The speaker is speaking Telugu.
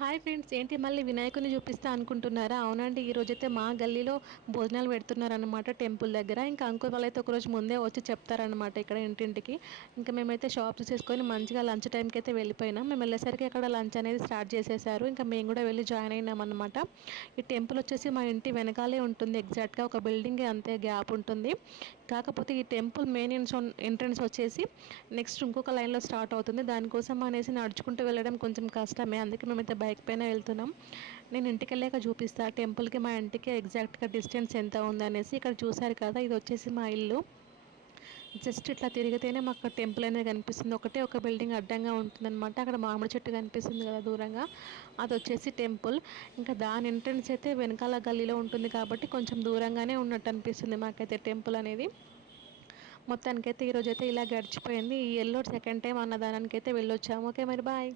హాయ్ ఫ్రెండ్స్, ఏంటి మళ్ళీ వినాయకుడిని చూపిస్తా అనుకుంటున్నారా? అవునండి, ఈరోజైతే మా గల్లీలో భోజనాలు పెడుతున్నారనమాట టెంపుల్ దగ్గర. ఇంకా అంకుల్ వాళ్ళైతే ఒకరోజు ముందే వచ్చి చెప్తారనమాట ఇక్కడ ఇంటింటికి. ఇంకా మేమైతే షాప్ చూసేసుకొని మంచిగా లంచ్ టైంకి అయితే వెళ్ళిపోయినాం. మేము వెళ్ళేసరికి అక్కడ లంచ్ అనేది స్టార్ట్ చేసేసారు. ఇంకా మేము కూడా వెళ్ళి జాయిన్ అయినాం అనమాట. ఈ టెంపుల్ వచ్చేసి మా ఇంటి వెనకాలే ఉంటుంది. ఎగ్జాక్ట్గా ఒక బిల్డింగ్ అంతే గ్యాప్ ఉంటుంది. కాకపోతే ఈ టెంపుల్ మెయిన్ ఎంట్రన్స్ వచ్చేసి నెక్స్ట్ ఇంకొక లైన్లో స్టార్ట్ అవుతుంది. దానికోసం అనేసి నడుచుకుంటూ వెళ్ళడం కొంచెం కష్టమే. అందుకే మేమైతే బైక్ పైన వెళ్తున్నాం. నేను ఇంటికి వెళ్ళాక చూపిస్తా టెంపుల్కి మా ఇంటికి ఎగ్జాక్ట్గా డిస్టెన్స్ ఎంత ఉందనేసి. ఇక్కడ చూసారు కదా, ఇది వచ్చేసి మా ఇల్లు. జస్ట్ ఇట్లా తిరిగితేనే మాకు టెంపుల్ అనేది కనిపిస్తుంది. ఒక బిల్డింగ్ అడ్డంగా ఉంటుందన్నమాట. అక్కడ మామిడి చెట్టు కనిపిస్తుంది కదా దూరంగా, అది వచ్చేసి టెంపుల్. ఇంకా దాని ఎంట్రన్స్ అయితే వెనకాల గల్లీలో ఉంటుంది కాబట్టి కొంచెం దూరంగానే ఉన్నట్టు అనిపిస్తుంది మాకైతే టెంపుల్ అనేది. మొత్తానికైతే ఈరోజైతే ఇలా గడిచిపోయింది. ఈ ఎల్లో సెకండ్ టైం అన్నదానానికి అయితే వెళ్ళొచ్చాము. ఓకే మరి బాయ్.